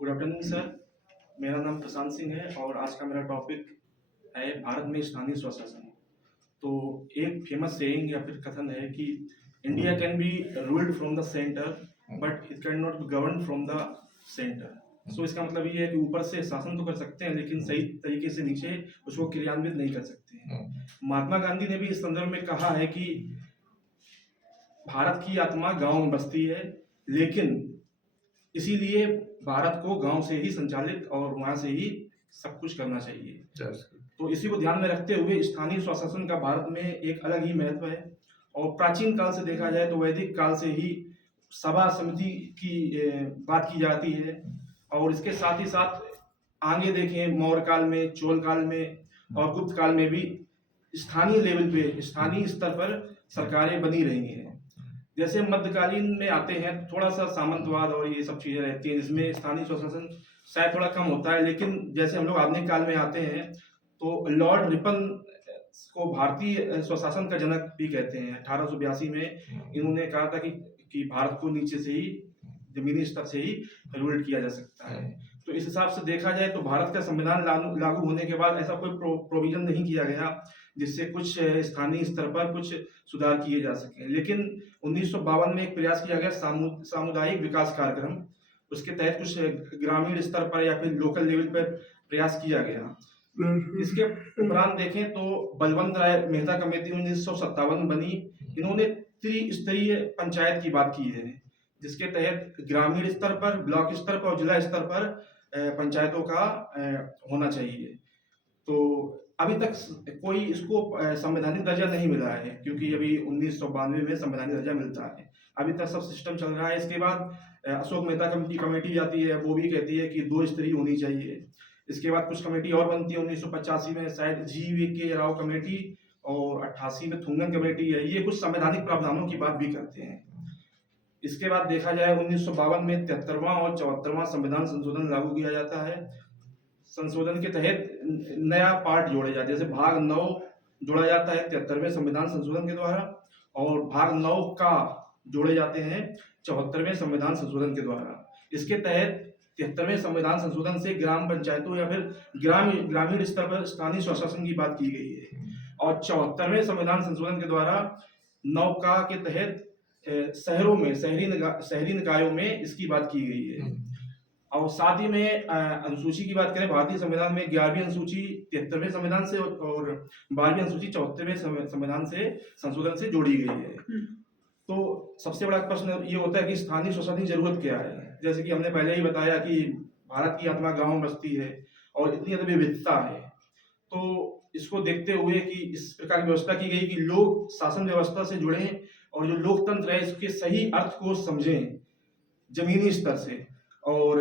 Good afternoon sir. मेरा नाम प्रशांत सिंह है और आज का मेरा टॉपिक है भारत में स्थानीय स्वशासन। तो एक फेमस सेइंग या फिर कथन है कि India can be ruled from the centre but it can not be govern from the centre. So इसका मतलब ये है कि ऊपर से शासन तो कर सकते हैं लेकिन सही तरीके से नीचे उसको क्रियान्वित नहीं कर सकते हैं। महात्मा गांधी ने भी इस संदर्भ में कहा है कि भारत की आत्मा गांव में बसती है, लेकिन इसीलिए भारत को गांव से ही संचालित और वहां से ही सब कुछ करना चाहिए। तो इसी को ध्यान में रखते हुए स्थानीय स्वशासन का भारत में एक अलग ही महत्व है। और प्राचीन काल से देखा जाए तो वैदिक काल से ही सभा समिति की बात की जाती है। और इसके साथ ही साथ आगे देखें, मौर्य काल में, चोल काल में और गुप्त काल में भी स्थानीय लेवल पे, स्थानीय स्तर पर सरकारें बनी रही हैं। जैसे मध्यकालीन में आते हैं, थोड़ा सा सामंतवाद और ये सब चीजें रहती हैं जिसमें स्थानीय स्वशासन शायद थोड़ा कम होता है। लेकिन जैसे हम लोग आधुनिक काल में आते हैं तो लॉर्ड रिपन को भारतीय स्वशासन का जनक भी कहते हैं। 1882 में इन्होंने कहा था कि भारत को नीचे से ही, जमीनी स्तर से ही रूल किया जा सकता है। तो इस हिसाब से देखा जाए तो भारत का संविधान लागू होने के बाद ऐसा कोई प्रोविजन नहीं किया गया जिससे कुछ स्थानीय स्तर पर कुछ सुधार किए जा सके। लेकिन 1952 में एक प्रयास किया गया सामुदायिक विकास कार्यक्रम। उसके तहत कुछ ग्रामीण स्तर पर या फिर लोकल लेवल पर प्रयास किया गया। इसके उपरांत देखें तो बलवंत राय मेहता कमेटी 1957 बनी। इन्होंने त्रिस्तरीय पंचायत की बात की है, जिसके तहत ग्रामीण स्तर पर, ब्लॉक स्तर पर और जिला स्तर पर पंचायतों का होना चाहिए। तो अभी तक कोई इसको संवैधानिक दर्जा नहीं मिला है, क्योंकि अभी 1992 में संवैधानिक दर्जा मिलता है। अभी तक सब सिस्टम चल रहा है। इसके बाद अशोक मेहता कमेटी आती है, वो भी कहती है कि 2 स्तरीय होनी चाहिए। इसके बाद कुछ कमेटी और बनती है। 1985 में शायद GV राव कमेटी और 88 में थुंगन कमेटी है। ये कुछ संवैधानिक प्रावधानों की बात भी करते हैं। इसके बाद देखा जाए 1952 में 73वां और 74वां संविधान संशोधन लागू किया जाता है। संशोधन के तहत नया पार्ट जोड़े जाते हैं। जैसे भाग 9 जोड़ा जाता है 73वें संविधान संशोधन के द्वारा, और भाग 9 का जोड़े जाते हैं 74वें संविधान संशोधन के द्वारा। इसके तहत 73वें संविधान संशोधन से ग्राम पंचायतों या फिर ग्रामीण स्तर पर स्थानीय स्वशासन की बात की गई है। और 74वें संविधान संशोधन के द्वारा 9 का के तहत शहरों में, शहरी निकायों में इसकी बात की गई है। और साथ ही में अनुसूची की बात करें, भारतीय संविधान में 11वीं अनुसूची 73वें संविधान से और 12वीं अनुसूची 74वें संविधान से संशोधन से जोड़ी गई है। तो सबसे बड़ा प्रश्न ये होता है कि स्थानीय स्वशासन की जरूरत क्या है। जैसे कि हमने पहले ही बताया कि भारत की आत्मा गांव में बसती है और इतनी ज्यादा विविधता है। तो इसको देखते हुए कि इस प्रकार की व्यवस्था की गई कि लोग शासन व्यवस्था से जुड़ें और जो लोकतंत्र है इसके सही अर्थ को समझें जमीनी स्तर से और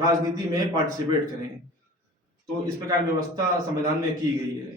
राजनीति में पार्टिसिपेट करें। तो इस प्रकार व्यवस्था संविधान में की गई है।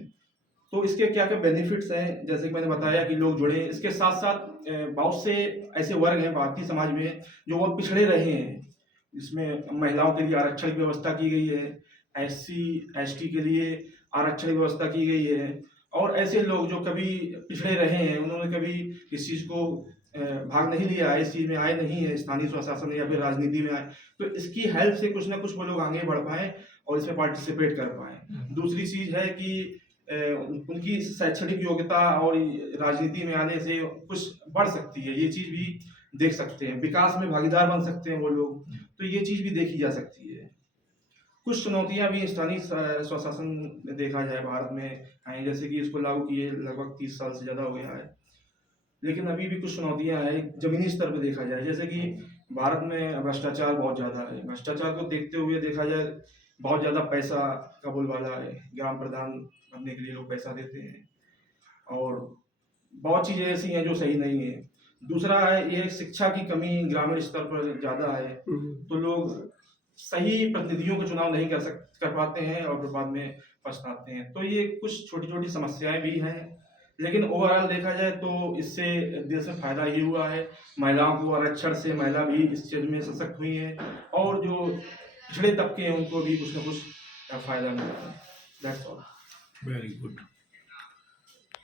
तो इसके क्या क्या बेनिफिट्स हैं, जैसे कि मैंने बताया कि लोग जुड़े। इसके साथ साथ बहुत से ऐसे वर्ग हैं भारतीय समाज में जो बहुत पिछड़े रहे हैं, जिसमें महिलाओं के लिए आरक्षण की व्यवस्था की गई है, SC ST के लिए आरक्षण की व्यवस्था की गई है। और ऐसे लोग जो कभी पिछड़े रहे हैं, उन्होंने कभी इस चीज को भाग नहीं लिया, इस चीज में आए नहीं है, स्थानीय स्वशासन या फिर राजनीति में आए, तो इसकी हेल्प से कुछ ना कुछ वो लोग आगे बढ़ पाए और इसमें पार्टिसिपेट कर पाए। दूसरी चीज है कि उनकी शैक्षणिक योग्यता और राजनीति में आने से कुछ बढ़ सकती है, ये चीज भी देख सकते हैं। विकास में भागीदार बन सकते हैं वो लोग, तो ये चीज भी देखी जा सकती है। कुछ चुनौतियां भी स्थानीय स्वशासन में देखा जाए भारत में आई, जैसे कि इसको लागू किए लगभग 30 साल से ज्यादा हो गया है, लेकिन अभी भी कुछ चुनौतियां हैं जमीनी स्तर पर देखा जाए। जैसे कि भारत में भ्रष्टाचार बहुत ज्यादा है। भ्रष्टाचार को देखते हुए देखा जाए, बहुत ज्यादा पैसा का बोलबाला है। ग्राम प्रधान बनने के लिए लोग पैसा देते हैं और बहुत चीजें ऐसी हैं जो सही नहीं है। दूसरा है ये शिक्षा की कमी ग्रामीण स्तर पर ज्यादा है, तो लोग सही प्रतिनिधियों का चुनाव नहीं कर पाते हैं और फिर बाद में पछताते हैं। तो ये कुछ छोटी छोटी समस्याएं भी हैं, लेकिन ओवरऑल देखा जाए तो इससे देश में फायदा ही हुआ है। महिलाओं को आरक्षण से महिला भी इस क्षेत्र में सशक्त हुई है और जो पिछड़े तबके हैं उनको भी कुछ ना कुछ फायदा मिला है। That's all. Very good.